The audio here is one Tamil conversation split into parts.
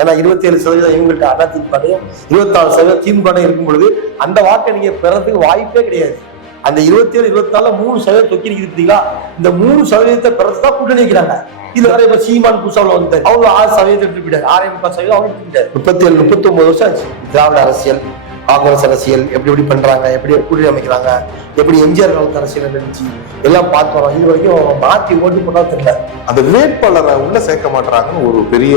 ஏன்னா 27% இவங்கள்ட்ட அதிமுகவையும் 26% திமுக இருக்கும் பொழுது அந்த வாக்கை நீங்க பெறதுக்கு வாய்ப்பே கிடையாது. அந்த 27, 24 3% தொக்கி நிற்கிறீங்களா? இந்த 3% பெறதுதான் கூட்டணி வைக்கிறாங்க. இது வரை இப்ப சீமான் புதுசாவில் வந்து அவங்க 6% எடுத்து போயிட்டாரு, 6.3% அவங்க எடுத்துக்கிட்டாரு. 37, 39 வருஷம் ஆச்சு. திராவிட அரசியல், காங்கிரஸ் அரசியல் எப்படி பண்றாங்க, எப்படி கூட்டணி அமைக்கிறாங்க, எப்படி எம்ஜிஆர் காலத்து அரசியல் இருந்துச்சு எல்லாம் பார்த்தோம். இது வரைக்கும் மாத்தி ஓட்டு போட்டா தெரியல. அந்த வேட்பாளரை உள்ள சேர்க்க மாட்டாங்கன்னு ஒரு பெரிய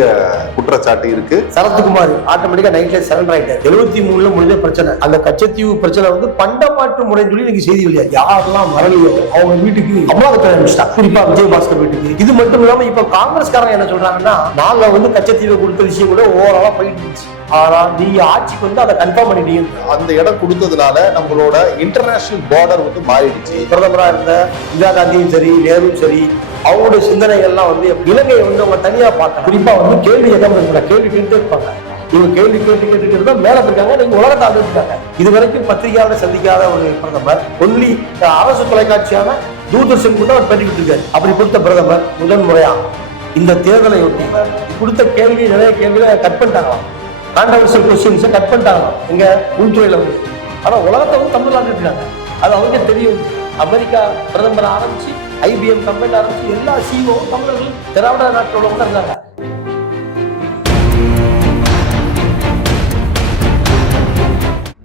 குற்றச்சாட்டு இருக்கு. சரத்குமார் ஆட்டோமேட்டிக்கா நைட்ல சரண்டர் ஆயிட்டாரு. 73 முடிஞ்ச பிரச்சனை. அந்த கச்சத்தீவு பிரச்சனை வந்து பண்டமாற்று முறைன்னு சொல்லி நீங்க செய்தி வெளியா யாரெல்லாம் வரலையோ அவங்க வீட்டுக்கு அமலாக்கத்துறை அனுப்பிச்சிட்டாங்க, குறிப்பா விஜயபாஸ்கர் வீட்டுக்கு. இது மட்டும் இல்லாம இப்ப காங்கிரஸ்காரங்க என்ன சொல்றாங்கன்னா, நாங்க வந்து கச்சத்தீவை கொடுத்த விஷயம் கூட ஓவராலா போயிட்டு இருந்துச்சு, ஆனா நீங்க ஆட்சிக்கு வந்து அதை கன்ஃபார்ம் பண்ணிட்டீங்க. அந்த இடம் கொடுத்ததுனால நம்மளோட இன்டர்நேஷனல் பார்டர் வந்து மாறிடுச்சு. பிரதமரா இருந்த இந்திரா காந்தியும் சரி, நேரும் சரி, அவங்களுடைய சிந்தனைகள்லாம் வந்து இலங்கையை வந்து அவங்க தனியா பார்க்க, குறிப்பா வந்து கேள்வி கேள்வி கேட்டு இருப்பாங்க. இவங்க கேள்வி கேட்டு தான் மேல இருக்காங்க, நீங்க உலகத்தை ஆதரிச்சிருக்காங்க. இது வரைக்கும் பத்திரிகையாளர் சந்திக்காத ஒரு பிரதமர், ஒன்லி அரசு தொலைக்காட்சியான தூர்தர்ஷன் கூட அவர் பேட்டி விட்டுருக்காரு. அப்படி கொடுத்த பிரதமர் முதல் முறையா இந்த தேர்தலை ஒட்டி கொடுத்த கேள்வி, நிறைய கேள்விகளை கட் பண்ணிட்டாங்களாம். கான்ட்ரவர்சியல் கொஸ்டின்ஸை கட் பண்ணிட்டாங்களாம் எங்க உள்துறையில வந்து. ஆனா உலகத்தை வந்து தமிழ்நாட்டு இருக்காங்க, அது அவங்க தெரியும். அமெரிக்கா பிரதமர் ஆரம்பிச்சு, IBM கம்பெனி ஆரம்பிச்சு எல்லா CEO தமிழர்கள் திராவிட நாட்டில் கூட இருந்தாங்க.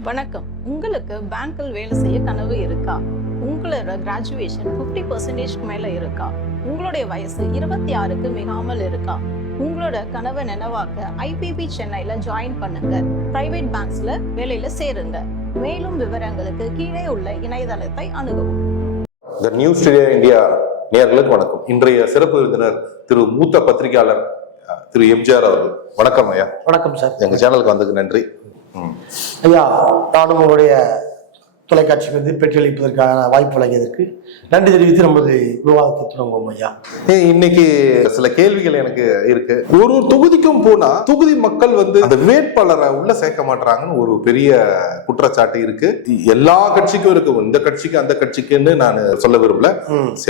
வணக்கம். உங்களுக்கு பேங்க்கில் வேலை செய்ய கனவு இருக்கா? உங்களோட கிராஜுவேஷன் 50% மேல இருக்கா? உங்களுடைய வயசு 26க்கு மிகாமல் இருக்கா? உங்களோட கனவை நினைவாக்க IPB சென்னையில ஜாயின் பண்ணுங்க. பிரைவேட் பேங்க்ஸ்ல வேலையில சேருங்க. மேலும் விவரங்களுக்கு கீழே உள்ள இணையதளத்தை அணுகவும். The நியூஸ் டுடே இந்தியா நேயர்களுக்கு வணக்கம். இன்றைய சிறப்பு விருந்தினர் திரு மூத்த பத்திரிகையாளர் திரு எம்ஜிஆர் அவர்கள். வணக்கம் ஐயா. வணக்கம் சார். எங்க சேனலுக்கு வந்ததுக்கு நன்றி. ஐயா, நானும் உங்களுடைய தொலைக்காட்சிக்கு வந்து பெற்றளிப்பதற்கான வாய்ப்பு வழங்கியதற்கு நன்றி தெரிவித்து நமது விவாதத்தை தொடங்குவோம் ஐயா. இன்னைக்கு சில கேள்விகள் எனக்கு இருக்கு. ஒரு தொகுதிக்கும் போனா தொகுதி மக்கள் வந்து அந்த வேட்பாளரை உள்ள சேர்க்க மாட்டாங்கன்னு ஒரு பெரிய குற்றச்சாட்டு இருக்கு. எல்லா கட்சிக்கும் இருக்கு, இந்த கட்சிக்கு அந்த கட்சிக்குன்னு நான் சொல்ல விரும்பல,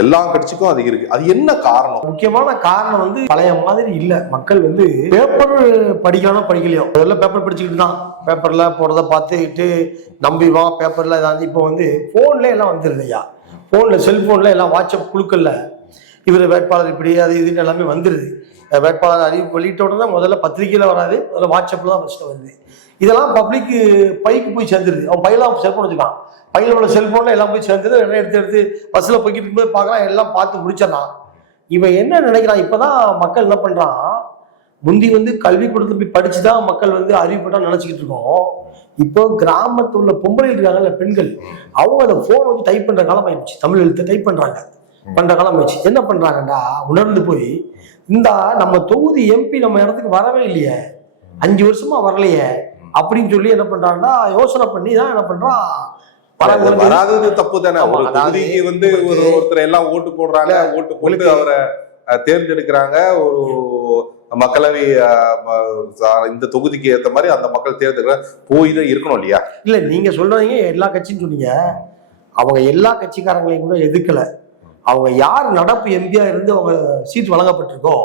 எல்லா கட்சிக்கும் அது இருக்கு. அது என்ன காரணம்? முக்கியமான காரணம் வந்து பழைய மாதிரி இல்ல. மக்கள் வந்து பேப்பர் படிக்கணும் படிக்கலையோ, அதெல்லாம் பேப்பர் படிச்சுக்கிட்டு தான், பேப்பர்ல போறதை பார்த்துக்கிட்டு நம்பிவான். பேப்பர்ல இப்போ வந்து போன்ல எல்லாம் வந்துருது ஐயா. போன்ல, செல்போன்ல எல்லாம் வாட்ஸ்அப் குழுக்கள்ல இவர் வேட்பாளர் இப்படி அது இதுன்னு எல்லாமே வந்துருது. வேட்பாளர் அறிவிப்பு வெளியிட்ட உடனே முதல்ல பத்திரிகையில வராது, முதல்ல வாட்ஸ்அப்ல தான் ஃபர்ஸ்ட் வருது. இதெல்லாம் பப்ளிக் பைக்கு போய் சேர்ந்துருது. அவன் பையெல்லாம் செல்போன் வச்சுக்கான், பையில உள்ள செல்போன்ல எல்லாம் போய் சேர்ந்துருது. எடுத்து பஸ்ல போய்கிட்டு இருக்கும்போது பார்க்கலாம், எல்லாம் பார்த்து முடிச்சிடறான். இவன் என்ன நினைக்கிறான்? இப்பதான் மக்கள் என்ன பண்றான், முந்தி வந்து கல்வி கொடுத்து போய் படிச்சுதான் மக்கள் வந்து அறிவுப்பட்டா நினைச்சுக்கிட்டு இருக்கோம். இப்போ கிராமத்துல உள்ள பொம்பளை இருக்காங்கல்ல, பெண்கள், அவங்க அதை போன் வச்சு டைப் பண்ற காலம் ஆயிடுச்சு. தமிழ் எழுத்து டைப் பண்ற காலம் ஆயிடுச்சு. என்ன பண்றாங்கன்னா, உணர்ந்து போய் இந்த நம்ம தொகுதி MP நம்ம இடத்துக்கு வரவே இல்லையே, 5 வருஷமா வரலையே அப்படின்னு சொல்லி என்ன பண்றாங்கன்னா யோசனை பண்ணி தான் என்ன பண்றான், வராதது தப்பு தானே. ஒரு தொகுதிக்கு வந்து ஒருத்தர் எல்லாம் ஓட்டு போடுறாங்க, ஓட்டு போட்டு அவரை தேர்ந்தெடுக்கிறாங்க. ஒரு மக்களவை இந்த தொகுதிக்கு ஏற்ற மாதிரி அந்த மக்கள் தேர்தல் போய் தான் இருக்கணும் இல்லையா? இல்ல, நீங்க சொல்றீங்க எல்லா கட்சின்னு சொன்னீங்க. அவங்க எல்லா கட்சிக்காரங்களையும் கூட எதுக்கல. அவங்க யார் நடப்பு MP இருந்து அவங்க சீட் வழங்கப்பட்டிருக்கோ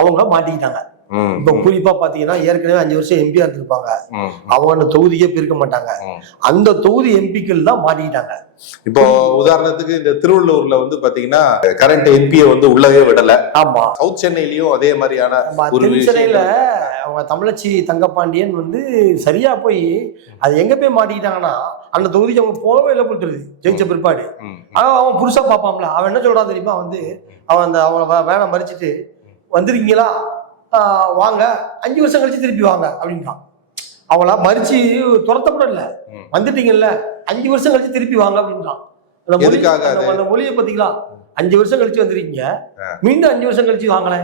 அவங்க மாட்டிக்கிட்டாங்க. இப்ப குறிப்பா பாத்தீங்கன்னா ஏற்கனவே 5 வருஷம் MP இருந்திருப்பாங்க, அவங்க அந்த தொகுதியே பிரிக்க மாட்டாங்க. அந்த தொகுதி MPக்கள் தான் மாட்டிக்கிட்டாங்க. இப்போ உதாரணத்துக்கு இந்த திருவள்ளூர்ல வந்து பாத்தீங்கன்னா கரண்ட் MP வந்து உள்ளவே விடல. ஆமா, சவுத் சென்னையிலயும் அதே மாதிரியான சென்னையில அவங்க தமிழச்சி தங்கப்பாண்டியன் வந்து சரியா போய் அது எங்க போய் மாட்டிக்கிட்டாங்கன்னா, அந்த தொகுதிக்கு அவங்க போகவே இல்லை போட்டுருது ஜெயிச்ச பிற்பாடு. ஆனா அவன் புதுசா பார்ப்பான்ல, அவன் என்ன சொல்றான் தெரியுமா, வந்து அவன் அந்த அவனை வேலை மறிச்சிட்டு வந்துருக்கீங்களா, வாங்க 5 வருஷம் கழிச்சு திருப்பி வாங்க அப்படின்றான். அவளை மறிச்சு துரத்தப்பட இல்ல, வந்துட்டீங்கல்ல 5 வருஷம் கழிச்சு திருப்பி வாங்க அப்படின்றான். அந்த மொழியை பாத்தீங்களா, 5 வருஷம் கழிச்சு வந்துருக்கீங்க, மீண்டும் 5 வருஷம் கழிச்சு வாங்கல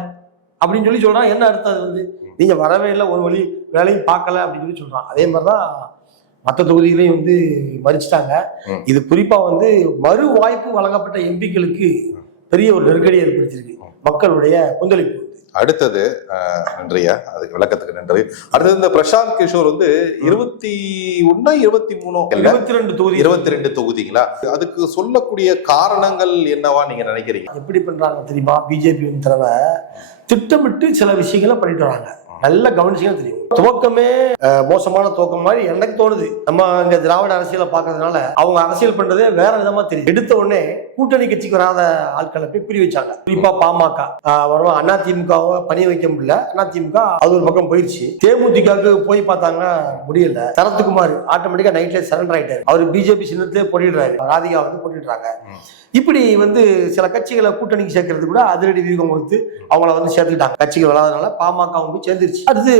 அப்படின்னு சொல்லி சொல்றான். என்ன அர்த்தம்? அது வந்து நீங்க வரவே இல்லை, ஒரு வழி வேலையும் பார்க்கல அப்படின்னு சொல்லி சொல்றான். அதே மாதிரிதான் மற்ற தொகுதிகளையும் வந்து மறிச்சிட்டாங்க. இது குறிப்பா வந்து மறு வாய்ப்பு வழங்கப்பட்ட MPக்களுக்கு பெரிய ஒரு நெருக்கடியை ஏற்படுத்தியிருக்கு மக்களுடைய கொந்தளிப்பு. அடுத்தது நன்றியா, அதுக்கு விளக்கத்துக்கு நன்றி. அடுத்தது இந்த பிரசாந்த் கிஷோர் வந்து 21, 23, 22 தொகுதிங்களா, அதுக்கு சொல்லக்கூடிய காரணங்கள் என்னவா நீங்க நினைக்கிறீங்க? எப்படி பண்றாங்க தெரியுமா? BJP தடவை திட்டமிட்டு சில விஷயங்களை பண்ணிட்டு வராங்க. நல்லா கவனிச்சீங்கன்னா தெரியும். துவக்கமே மோசமான துவக்கம் மாதிரி எனக்கு தோணுது. நம்ம இங்க திராவிட அரசியலை பார்க்கறதுனால அவங்க அரசியல் பண்றதே வேற விதமா தெரியும். எடுத்த உடனே கூட்டணி கட்சிக்கு வராத ஆட்களை போய் பிரி வச்சாங்க. குறிப்பா பாமக அதிமுகவை பணி வைக்க முடியல. அதிமுக அது ஒரு பக்கம் போயிடுச்சு. தேமுதிகவுக்கு போய் பார்த்தாங்க, முடியல. சரத்குமார் ஆட்டோமேட்டிக்கா நைட்ல சரண்டர் ஆயிட்டாரு. அவர் பிஜேபி சின்னத்திலே போட்டிடுறாரு, ராதிகா வந்து போட்டிடுறாங்க. இப்படி வந்து சில கட்சிகளை கூட்டணிக்கு சேர்க்கறது கூட அதிரடி வியூகம் கொடுத்து அவங்கள வந்து சேர்த்துக்கிட்டாங்க. கட்சிகள் வராதனால பாமக அவங்க போய் சேர்ந்துருச்சு. அடுத்து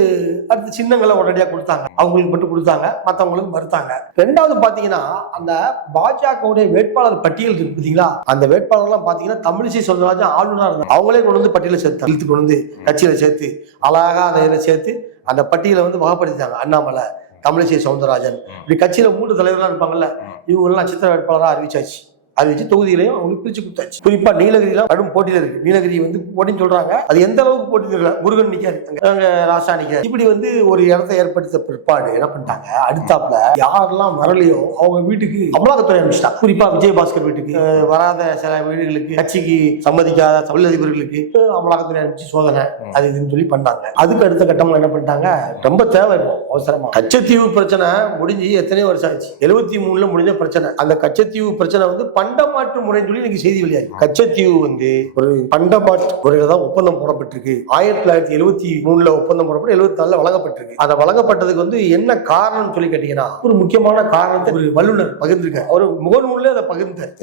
சின்னங்களை உடனடியாக கொடுத்தாங்க. அவங்களுக்கு மட்டும் கொடுத்தாங்க, மற்றவங்களுக்கு மறுத்தாங்க. ரெண்டாவது பாத்தீங்கன்னா அந்த பாஜகவுடைய வேட்பாளர் பட்டியல் இருக்கு பாத்தீங்களா, அந்த வேட்பாளர்லாம் பாத்தீங்கன்னா தமிழிசை சவுந்தரராஜன் ஆளுநரா இருந்தாங்க. அவங்களே கொண்டு வந்து பட்டியலை சேர்த்து இழுத்து கொண்டு வந்து கட்சியில சேர்த்து அழகா அந்த இதில் சேர்த்து அந்த பட்டியலை வந்து வகைப்படுத்திட்டாங்க. அண்ணாமலை, தமிழிசை சவுந்தரராஜன், இப்படி கட்சியில 3 தலைவர்களா இருப்பாங்கல்ல, இவங்க நட்சத்திர வேட்பாளராக அறிவிச்சாச்சு. அறிவிச்சு தொகுதியிலையும் அவங்களுக்கு பிரிச்சு கொடுத்தாச்சு. குறிப்பா நீலகிரிலாம் கடும் போட்டியில இருக்கு. நீலகிரி வந்து போட்டின்னு சொல்றாங்க, அது எந்த அளவுக்கு போட்டி தெரியல. முருகன் நிக்காரு, அங்க ராசா நிக்காரு. இப்படி வந்து ஒரு இடத்தை ஏற்படுத்த பிற்பாடு என்ன பண்ணிட்டாங்க, அடுத்தாப்புல யாரெல்லாம் வரலையோ அவங்க வீட்டுக்கு அமலாக்கத்துறை அனுப்பிச்சிட்டாங்க. குறிப்பா விஜயபாஸ்கர் வீட்டுக்கு, வராத சில வீடுகளுக்கு, கட்சிக்கு சம்மதிக்காத தொழிலதிபர்களுக்கு அமலாக்கத்துறை அனுப்பிச்சு சோதனை அது இதுன்னு சொல்லி பண்ணாங்க. அதுக்கு அடுத்த கட்டமா என்ன பண்ணிட்டாங்க, ரொம்ப தேவை இப்போ அவசரமா. கச்சத்தீவு பிரச்சனை முடிஞ்சு எத்தனையோ வருஷம் ஆச்சு. 73ல முடிஞ்ச பிரச்சனை. அந்த கச்சத்தீவு பிரச்சனை வந்து பண்டமாற்று முறைன்னு சொல்லி இன்னைக்கு செய்தி வெளியாகி, கச்சத்தீவு வந்து ஒரு பண்டமாற்று முறையில தான் ஒப்பந்தம் போடப்பட்டிருக்கு. 1973ல ஒப்பந்தம் போடப்பட்டு 74ல வழங்கப்பட்டிருக்கு. அதை வழங்கப்பட்டதுக்கு வந்து என்ன காரணம் சொல்லி கேட்டீங்கன்னா, ஒரு முக்கியமான காரணத்தை ஒரு வல்லுநர் பகிர்ந்திருக்காரு. அவர் முகநூல்ல அதை பகிர்ந்தார்.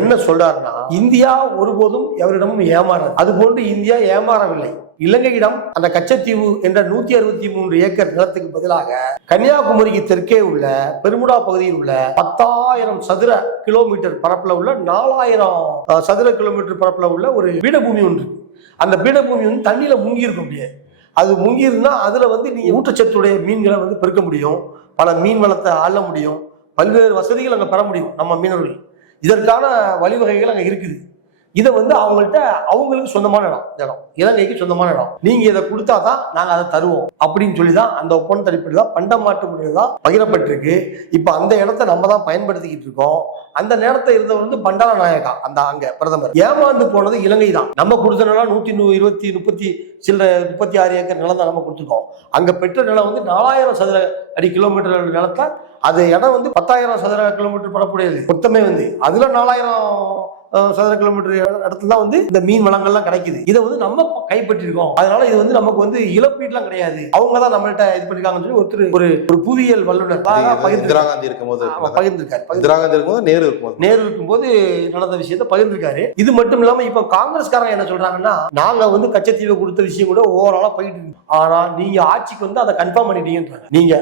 என்ன சொல்றாருன்னா, இந்தியா ஒருபோதும் எவரிடமும் ஏமாறாது, அது போன்று இந்தியா ஏமாறவில்லை. இலங்கையிடம் அந்த கச்சத்தீவு என்ற 163 ஏக்கர் நிலத்துக்கு பதிலாக கன்னியாகுமரிக்கு தெற்கே உள்ள பெருமுடா பகுதியில் உள்ள 10,000 சதுர கிலோமீட்டர் பரப்புல உள்ள 4,000 சதுர கிலோமீட்டர் பரப்புல உள்ள ஒரு பீடபூமி ஒன்று. அந்த பீடபூமி வந்து தண்ணியில முங்கி இருக்க முடியாது. அது முங்கி இருந்தா அதுல வந்து நீங்க ஊட்டச்சத்துடைய மீன்களை வந்து பெருக்க முடியும், பல மீன் வளத்தை ஆள முடியும், பல்வேறு வசதிகள் அங்க பெற முடியும் நம்ம மீனவர்கள். இதற்கான வழிவகைகள் அங்க இருக்குது. இதை வந்து அவங்களுக்கு சொந்தமான இடம், இலங்கைக்கு சொந்தமான இடம். நீங்க இதை கொடுத்தாதான் நாங்க அதை தருவோம் அப்படின்னு சொல்லிதான் அந்த ஒப்பந்த அடிப்படையில் தான் பண்டமாற்று முறையில் தான் பகிரப்பட்டிருக்கு. இப்ப அந்த இடத்த நம்ம தான் பயன்படுத்திக்கிட்டு இருக்கோம். அந்த நேரத்தை இருந்தவர் வந்து பண்டார நாயகா, அந்த அங்க பிரதமர். ஏமாந்து போனது இலங்கை தான். நம்ம கொடுத்த நிலம் 136 ஏக்கர் நிலம் தான் நம்ம கொடுத்துருக்கோம். அங்க பெற்ற நிலம் வந்து 4,000 சதுர அடி கிலோமீட்டர் நிலத்தை, அது இடம் வந்து 10,000 சதுர கிலோமீட்டர் பரப்புடையது மொத்தமே வந்து. அதுல 4,000 சதுர கிலோமீட்டர் இடத்துல தான் வந்து இந்த மீன் வளங்கள்லாம் கிடைக்குது. இதை வந்து நம்ம கைப்பற்றிருக்கோம். அதனால இது வந்து நமக்கு வந்து இழப்பீடுலாம் கிடையாது. அவங்க தான் நம்மள்ட்ட இது பண்ணிருக்காங்கன்னு சொல்லி ஒருத்தர் ஒரு புவியியல் வல்லுநர் இந்திரா காந்தி இருக்கும்போது பகிர்ந்திருக்காரு. இந்திரா காந்தி இருக்கும்போது நேரு இருக்கும்போது நடந்த விஷயத்தை பகிர்ந்திருக்காரு. இது மட்டும் இல்லாம இப்ப காங்கிரஸ்காரங்க என்ன சொல்றாங்கன்னா, நாங்க வந்து கச்சத்தீவை கொடுத்த விஷயம் கூட ஓவராலா போயிட்டு இருக்கு, ஆனா நீங்க ஆட்சிக்கு வந்து அதை கன்ஃபார்ம் பண்ணிட்டீங்கன்றாங்க. நீங்க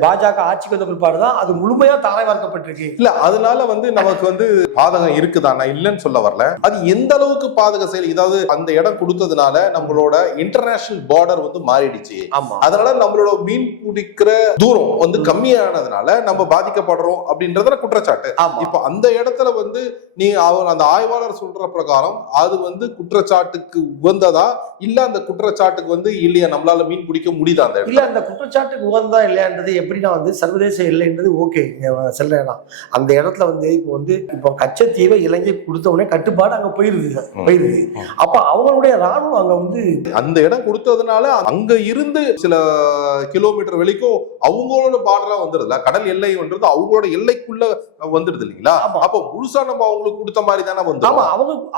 பாஜக ஆட்சிக்கு வந்த பிற்பாடுதான் அது முழுமையா தாரை வார்க்கப்பட்டிருக்கு. இல்ல அதனால வந்து நமக்கு வந்து பாதகம் இருக்குதானா இல்லன்னு சொல்ல வரல. அது எந்த அளவுக்கு பாதக செயல், இதாவது அந்த இடம் கொடுத்ததுனால நம்மளோட இன்டர்நேஷனல் பார்டர் வந்து மாறிடுச்சு. அதனால நம்மளோட மீன் பிடிக்கிற தூரம் வந்து கம்மியானதுனால நம்ம பாதிக்கப்படுறோம் அப்படின்றத குற்றச்சாட்டு. இப்ப அந்த இடத்துல வந்து நீ அந்த ஆய்வாளர் சொல்ற பிரகாரம் அது வந்து குற்றச்சாட்டுக்கு உகந்ததா இல்ல அந்த குற்றச்சாட்டுக்கு வந்து இல்லையா நம்மளால மீன் பிடிக்க முடியுதா? அந்த இல்ல அந்த குற்றச்சாட்டுக்கு உகந்ததா இல்லையான்றது எப்படின்னா வந்து சர்வதேச எல்லைன்றது ஓகே செல்லலாம். அந்த இடத்துல வந்து இப்போ கச்சத்தீவை இலங்கை கொடுத்த உடனே கட்டுப்பாடு அங்க போயிருது. அப்ப அவங்களுடைய ராணுவம் அங்க வந்து அந்த இடம் கொடுத்ததுனால அங்க இருந்து சில கிலோமீட்டர் வரைக்கும் அவங்களோட பார்டரா வந்துருதுல, கடல் எல்லைன்றது அவங்களோட எல்லைக்குள்ள வந்துடுது இல்லைங்களா? அப்ப முழுசா நம்ம அவங்களுக்கு கொடுத்த மாதிரி தானே வந்து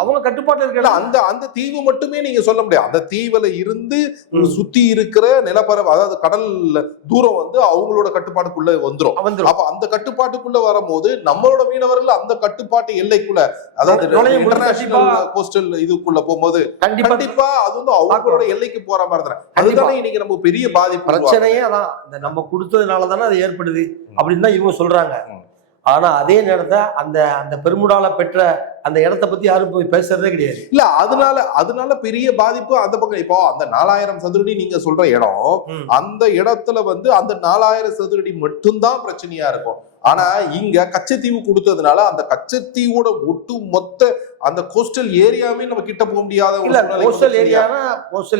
அவங்க கட்டுப்பாட்டுல இருக்கிற அந்த தீவு மட்டுமே நீங்க சொல்ல முடியாது. அந்த தீவுல இருந்து சுத்தி இருக்கிற நிலப்பரப்பு, அதாவது கடல் தூரம் வந்து அவங்களோட கட்டுப்பாட்டுக்குள்ள வந்துரும். அப்ப அந்த கட்டுப்பாட்டுக்குள்ள வரும்போது நம்மளோட மீனவர்கள் அந்த கட்டுப்பாட்டு எல்லைக்குள்ள, அதாவது இன்டர்நேஷனல் கோஸ்டல் இதுக்குள்ள போகும்போது கண்டிப்பா அது வந்து அவங்களோட எல்லைக்கு போற மாதிரி தான். அதுதானே இன்னைக்கு நம்ம பெரிய பாதிப்பு. பிரச்சனையே அதான், நம்ம கொடுத்ததுனால தானே அது ஏற்படுது அப்படின்னு தான் இவங்க சொல்றாங்க. ஆனா அதே நேரத்தை அந்த பெருமுடால பெற்ற அந்த இடத்தை பத்தி யாரும் போய் பேசுறதே கிடையாது. இல்ல அதனால பெரிய பாதிப்பு அந்த பக்கம். இப்போ அந்த 4,000 சதுரடி நீங்க சொல்ற இடம், அந்த இடத்துல வந்து அந்த 4,000 சதுரடி மட்டும்தான் பிரச்சனையா இருக்கும். ஆனா இங்க கச்சத்தீவு கொடுத்ததுனால அந்த கச்சத்தீவோட ஒட்டு மொத்த அந்த கோஸ்டல் ஏரியாவே நம்ம கிட்ட போக முடியாத. கோஸ்டல்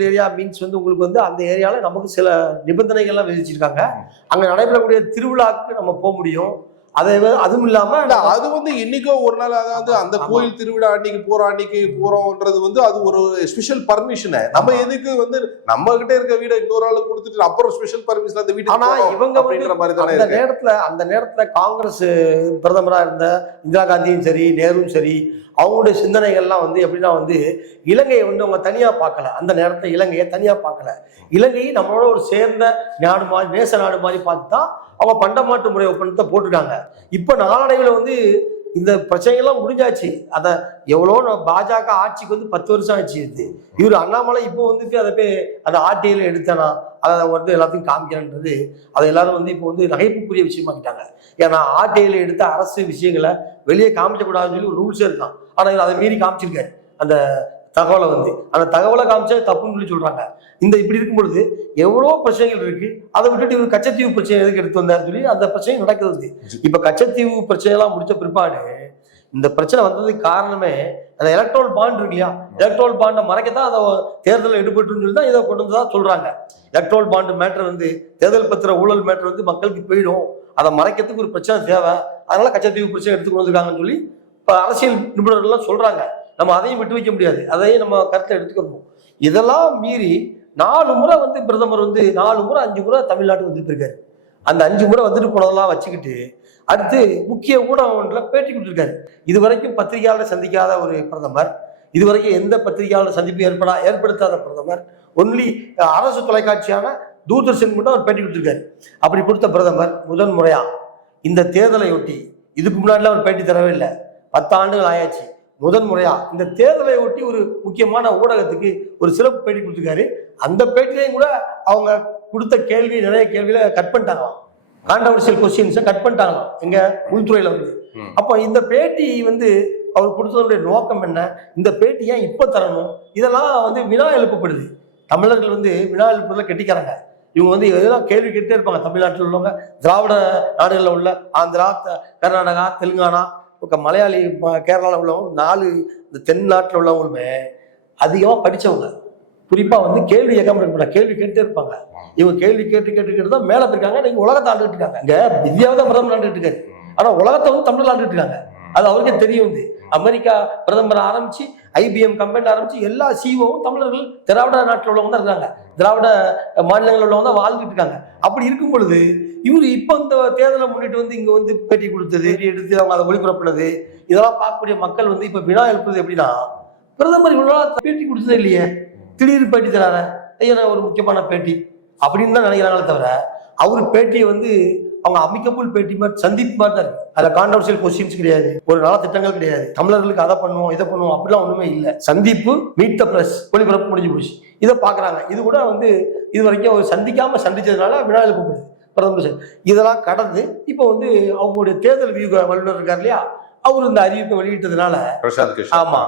ஏரியா மீன்ஸ் வந்து உங்களுக்கு வந்து அந்த ஏரியால நமக்கு சில நிபந்தனைகள்லாம் விதிச்சிருக்காங்க. அங்க நடைபெறக்கூடிய திருவிழாக்கு நம்ம போக முடியும். அதுவும் இல்லாம அது வந்து இன்னைக்கோ ஒரு நாள், அதாவது அந்த கோயில் திருவிழா அன்னைக்கு போறோம்ன்றது வந்து அது ஒரு ஸ்பெஷல் பர்மிஷன். நம்ம எதுக்கு வந்து நம்ம கிட்ட இருக்க வீட இன்னொரு ஆளுக்கு கொடுத்துட்டு அப்புறம் ஸ்பெஷல் பர்மிஷன் அந்த வீட்டுக்கு ஆனா இவங்க அப்படின்ற மாதிரி தானே அந்த நேரத்துல காங்கிரஸ் பிரதமரா இருந்த இந்திரா காந்தியும் சரி, நேருவும் சரி, அவங்களுடைய சிந்தனைகள்லாம் வந்து எப்படின்னா வந்து இலங்கையை வந்து அவங்க தனியா பார்க்கல. அந்த நேரத்துல இலங்கையை தனியா பார்க்கல. இலங்கையை நம்மளோட ஒரு சேர்ந்த நாடு மாதிரி, நேச நாடு மாதிரி பார்த்து தான் அவங்க பண்டமாற்று முறை ஒப்பந்தத்தை போட்டிருக்காங்க. இப்ப நாளடைவில் வந்து இந்த பிரச்சனைகள்லாம் முடிஞ்சாச்சு. அதை எவ்வளோ பாஜக ஆட்சிக்கு வந்து 10 வருஷம் ஆச்சு. இவர் அண்ணாமலை இப்போ வந்துட்டு அதை போய் அந்த ஆர்டிஐல எடுத்தனா அதை வந்து எல்லாத்தையும் காமிக்கிறேன்றது அதை எல்லாரும் வந்து இப்போ வந்து நகைப்புக்குரிய விஷயமாக்கிட்டாங்க. ஏன்னா ஆர்டிஐல எடுத்த அரசு விஷயங்களை வெளியே காமிக்கக்கூடாதுன்னு சொல்லி ஒரு ரூல்ஸே இருக்கான். ஆனால் இவர் அதை மீறி காமிச்சிருக்காரு. அந்த தகவலை வந்து அந்த தகவலை காமிச்சா தப்புன்னு சொல்லி சொல்றாங்க. இந்த இப்படி இருக்கும் பொழுது எவ்வளோ பிரச்சனைகள் இருக்கு. அதை விட்டுட்டு இவர் கச்சத்தீவு பிரச்சனை எதுக்கு எடுத்து வந்தார் சொல்லி அந்த பிரச்சனை நடக்குது. இப்ப கச்சத்தீவு பிரச்சனை எல்லாம் முடிச்ச பிற்பாடு இந்த பிரச்சனை வந்ததுக்கு காரணமே அந்த எலக்ட்ரோல் பாண்ட் இருக்கு இல்லையா, எலக்ட்ரோல் பாண்டை மறைக்கத்தான் அதை தேர்தலில் ஈடுபட்டுன்னு சொல்லி தான் இதை கொண்டு வந்து தான் சொல்றாங்க. எலக்ட்ரோல் பாண்டு மேட்டர் வந்து தேர்தல் பத்திர ஊழல் மேட்டர் வந்து மக்களுக்கு போயிடும், அதை மறைக்கிறதுக்கு ஒரு பிரச்சனை தேவை, அதனால கச்சத்தீவு பிரச்சனை எடுத்து கொண்டு வந்திருக்காங்கன்னு சொல்லி இப்போ அரசியல் நிபுணர்கள்லாம் சொல்றாங்க. நம்ம அதையும் விட்டு வைக்க முடியாது, அதையும் நம்ம கருத்தை எடுத்துக்கணும். இதெல்லாம் மீறி 4 முறை வந்து பிரதமர் வந்து 4 முறை 5 முறை தமிழ்நாட்டுக்கு வந்துட்டு இருக்காரு. அந்த 5 முறை வந்துட்டு போனதெல்லாம் வச்சுக்கிட்டு அடுத்து முக்கிய ஊடகம் ஒன்றில் பேட்டி கொடுத்துருக்காரு. இதுவரைக்கும் பத்திரிகையாளரை சந்திக்காத ஒரு பிரதமர், இதுவரைக்கும் எந்த பத்திரிகையாளர் சந்திப்பு ஏற்படுத்தாத பிரதமர், ஒன்லி அரசு தொலைக்காட்சியான தூர்தர்ஷன் மட்டும் அவர் பேட்டி கொடுத்துருக்காரு. அப்படி கொடுத்த பிரதமர் முதல் முறையா இந்த தேர்தலை ஒட்டி, இதுக்கு முன்னாடிலாம் அவர் பேட்டி தரவே இல்லை, 10 ஆண்டுகள் ஆயாச்சு, முதன் முறையா இந்த தேர்தலை ஒட்டி ஒரு முக்கியமான ஊடகத்துக்கு ஒரு சிறப்பு பேட்டி கொடுத்துருக்காரு. அந்த பேட்டிலையும் கூட அவங்க கொடுத்த கேள்வி, நிறைய கேள்வியில கட் பண்ணிட்டாங்களாம், கான்ட்ரவர்சியல் கொஸ்டின்ஸை கட் பண்ணிட்டாங்களாம் எங்க உள்துறையில வந்து. அப்போ இந்த பேட்டி வந்து அவர் கொடுத்ததனுடைய நோக்கம் என்ன, இந்த பேட்டி ஏன் இப்ப தரணும், இதெல்லாம் வந்து வினா எழுப்பப்படுது. தமிழர்கள் வந்து வினா எழுப்புறதுல கெட்டிக்கிறாங்க. இவங்க வந்து எதெல்லாம் கேள்வி கேட்டே இருப்பாங்க. தமிழ்நாட்டில் உள்ளவங்க, திராவிட நாடுகளில் உள்ள ஆந்திரா, கர்நாடகா, தெலுங்கானா, மலையாளி, கேரளாவில் உள்ளவங்க, 4 இந்த தென்னாட்டில் உள்ளவங்களுமே அதிகமாக படித்தவங்க. குறிப்பாக வந்து கேள்வி கேட்காம இருக்க, கேள்வி கேட்டுட்டே இருப்பாங்க. இவங்க கேள்வி கேட்டு தான் மேலே போயிருக்காங்க. நீங்கள் உலகத்தை ஆண்டுகிட்டு இருக்காங்க. இங்கே இந்தியாவை தான் பிரதமர் ஆண்டுகிட்டு இருக்காரு, ஆனால் உலகத்தை வந்து தமிழ் ஆண்டுகிட்டு இருக்காங்க. அது அவருக்கே தெரியும். வந்து அமெரிக்கா பிரதமர் ஆரம்பிச்சு, IBM கம்பெனி ஆரம்பிச்சு எல்லா சிஓவும் தமிழர்கள், திராவிட நாட்டில் உள்ளவங்க தான் இருக்காங்க, திராவிட மாநிலங்களில் உள்ளவங்க தான் வாழ்ந்துட்டு இருக்காங்க. அப்படி இருக்கும் பொழுது இவர் இப்போ இந்த தேர்தலை முன்னிட்டு வந்து இங்க வந்து பேட்டி கொடுத்தது, எடுத்து அவங்க அதை ஒளிபரப்புனது, இதெல்லாம் பார்க்கக்கூடிய மக்கள் வந்து இப்ப வினா எழுப்புறது எப்படின்னா, பிரதமர் இவ்வளவு நாள் பேட்டி கொடுத்ததே இல்லையே, திடீர்னு பேட்டி தரார, ஐயா ஒரு முக்கியமான பேட்டி அப்படின்னு தான் நினைக்கிறாங்களே தவிர, அவர் பேட்டியை வந்து அவங்க அமிக்கபுள் பேட்டி மாதிரி, சந்திப்பு மாதிரி தான் இருக்கு. அதுல கான்ட்ரவர்சியல் கொஸ்டின்ஸ் கிடையாது, ஒரு நல திட்டங்கள் கிடையாது, தமிழர்களுக்கு அதை பண்ணுவோம் இதை பண்ணுவோம் அப்படிலாம் ஒண்ணுமே இல்லை. சந்திப்பு, மீட் த பிரஸ், ஒளிபரப்பு முடிஞ்சு போச்சு, இதை பாக்குறாங்க. இது கூட வந்து இது வரைக்கும் அவர் சந்திச்சதுனால வினா எழுப்பப்படுது பிரதமர். இதெல்லாம் கடந்து இப்போ வந்து அவங்களுடைய தேர்தல் வியூக வல்லுநர் இருக்கார் இல்லையா, அவர் இந்த அறிவிப்பை வெளியிட்டதுனால, பிரசாந்த் கிஷோர், ஆமா,